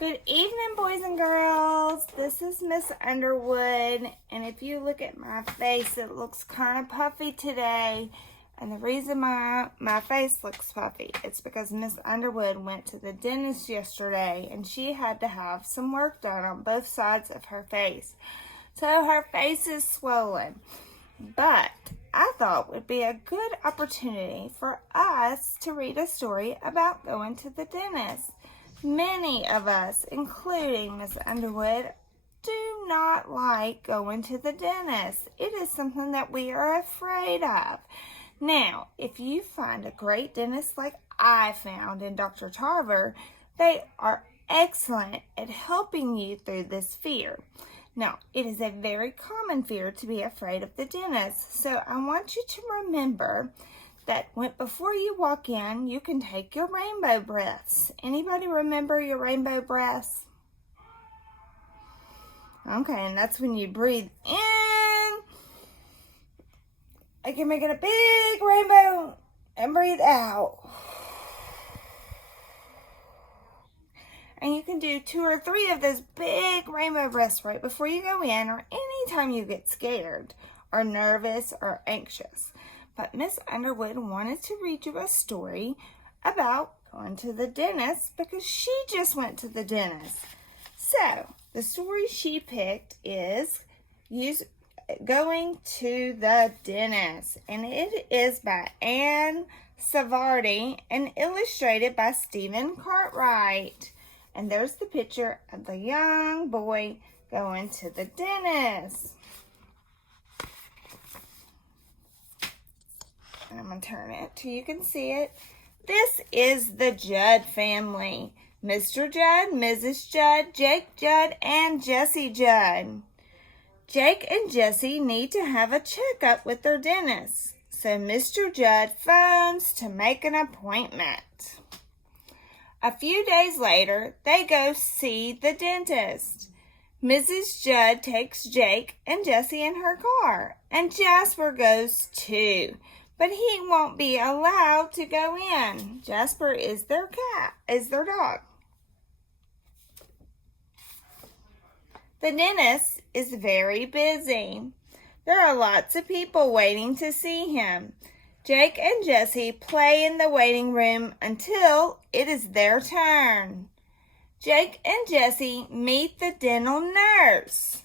Good evening, boys and girls. This is Miss Underwood, and if you look at my face, it looks kind of puffy today. And the reason my face looks puffy, it's because Miss Underwood went to the dentist yesterday, and she had to have some work done on both sides of her face. So her face is swollen. But I thought it would be a good opportunity for us to read a story about going to the dentist. Many of us, including Miss Underwood, do not like going to the dentist. It is something that we are afraid of. Now, if you find a great dentist like I found in Dr. Tarver, they are excellent at helping you through this fear. Now, it is a very common fear to be afraid of the dentist, so I want you to remember that before you walk in, you can take your rainbow breaths. Anybody remember your rainbow breaths? Okay, and that's when you breathe in. I can make it a big rainbow and breathe out. And you can do 2 or 3 of those big rainbow breaths right before you go in, or anytime you get scared or nervous or anxious. But Miss Underwood wanted to read you a story about going to the dentist because she just went to the dentist. So, the story she picked is Going to the Dentist, and it is by Civardi and illustrated by Cartwright. And there's the picture of the young boy going to the dentist. And I'm going to turn it so you can see it. This is the Judd family. Mr. Judd, Mrs. Judd, Jake Judd, and Jessie Judd. Jake and Jessie need to have a checkup with their dentist. So Mr. Judd phones to make an appointment. A few days later, they go see the dentist. Mrs. Judd takes Jake and Jessie in her car, and Jasper goes too. But he won't be allowed to go in. Jasper is their dog. The dentist is very busy. There are lots of people waiting to see him. Jake and Jessie play in the waiting room until it is their turn. Jake and Jessie meet the dental nurse.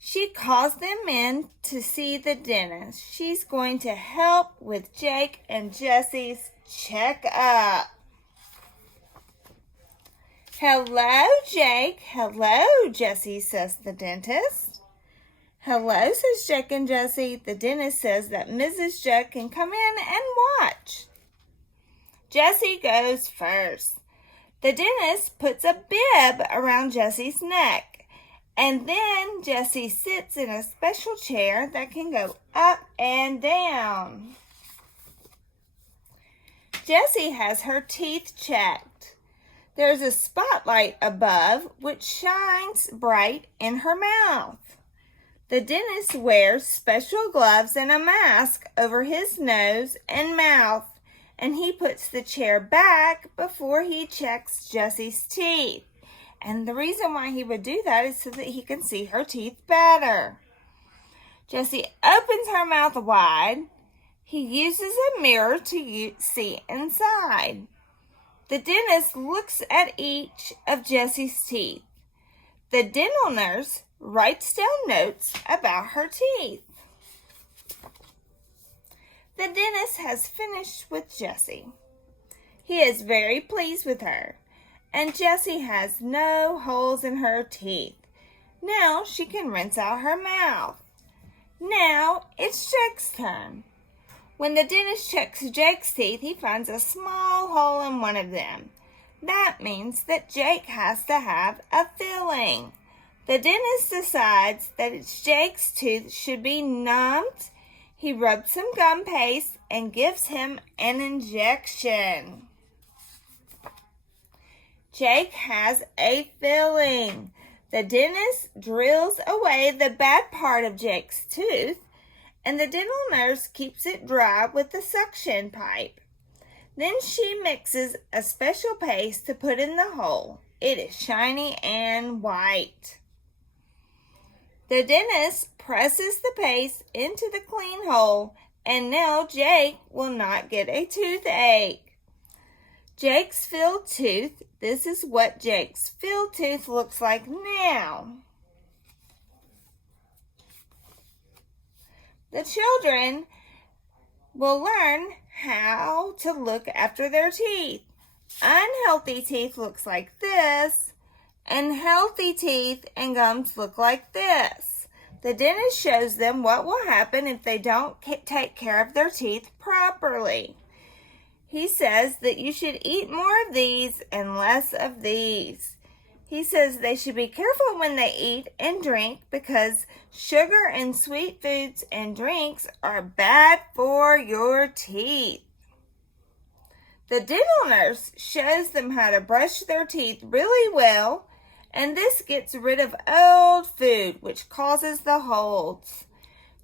She calls them in to see the dentist. She's going to help with Jake and Jessie's checkup. Hello, Jake. Hello, Jessie, says the dentist. Hello, says Jake and Jessie. The dentist says that Mrs. Judd can come in and watch. Jessie goes first. The dentist puts a bib around Jessie's neck. And then Jessie sits in a special chair that can go up and down. Jessie has her teeth checked. There's a spotlight above which shines bright in her mouth. The dentist wears special gloves and a mask over his nose and mouth, and he puts the chair back before he checks Jessie's teeth. And the reason why he would do that is so that he can see her teeth better. Jessie opens her mouth wide. He uses a mirror to see inside. The dentist looks at each of Jessie's teeth. The dental nurse writes down notes about her teeth. The dentist has finished with Jessie. He is very pleased with her. And Jessie has no holes in her teeth. Now she can rinse out her mouth. Now it's Jake's turn. When the dentist checks Jake's teeth, he finds a small hole in one of them. That means that Jake has to have a filling. The dentist decides that Jake's tooth should be numbed. He rubs some gum paste and gives him an injection. Jake has a filling. The dentist drills away the bad part of Jake's tooth, and the dental nurse keeps it dry with the suction pipe. Then she mixes a special paste to put in the hole. It is shiny and white. The dentist presses the paste into the clean hole, and now Jake will not get a toothache. Jake's filled tooth. This is what Jake's filled tooth looks like now. The children will learn how to look after their teeth. Unhealthy teeth looks like this, and healthy teeth and gums look like this. The dentist shows them what will happen if they don't take care of their teeth properly. He says that you should eat more of these and less of these. He says they should be careful when they eat and drink because sugar and sweet foods and drinks are bad for your teeth. The dental nurse shows them how to brush their teeth really well, and this gets rid of old food, which causes the holds.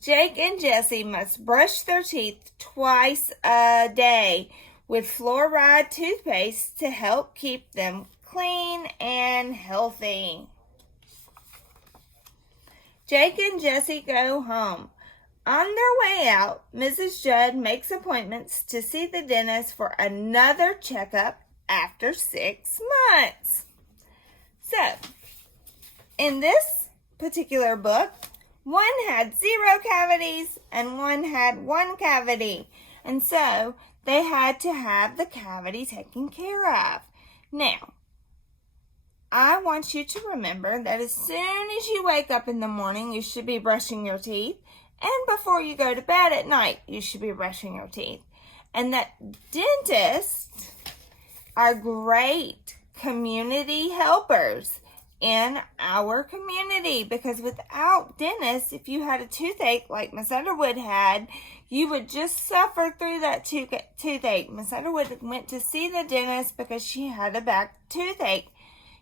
Jake and Jessie must brush their teeth twice a day with fluoride toothpaste to help keep them clean and healthy. Jake and Jessie go home. On their way out, Mrs. Judd makes appointments to see the dentist for another checkup after 6 months. So, in this particular book, one had 0 cavities and one had 1 cavity. And so, they had to have the cavity taken care of. Now, I want you to remember that as soon as you wake up in the morning, you should be brushing your teeth. And before you go to bed at night, you should be brushing your teeth. And that dentists are great community helpers in our community, because without dentists, if you had a toothache like Miss Underwood had, you would just suffer through that toothache. Miss Underwood went to see the dentist because she had a back toothache.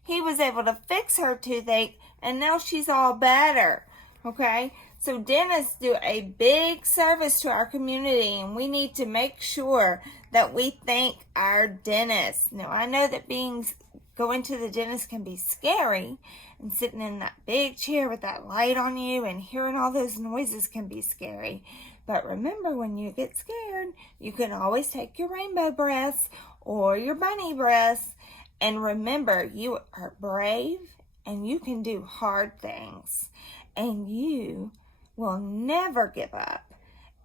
He was able to fix her toothache, and now she's all better. Okay? So dentists do a big service to our community, and we need to make sure that we thank our dentists. Now, I know that going to the dentist can be scary, and sitting in that big chair with that light on you and hearing all those noises can be scary. But remember, when you get scared, you can always take your rainbow breaths or your bunny breaths. And remember, you are brave and you can do hard things. And you will never give up.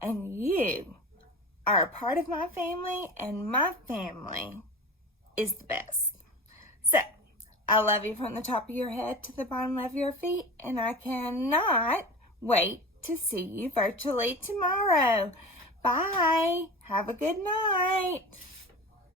And you are a part of my family, and my family is the best. So, I love you from the top of your head to the bottom of your feet, and I cannot wait to see you virtually tomorrow. Bye. Have a good night.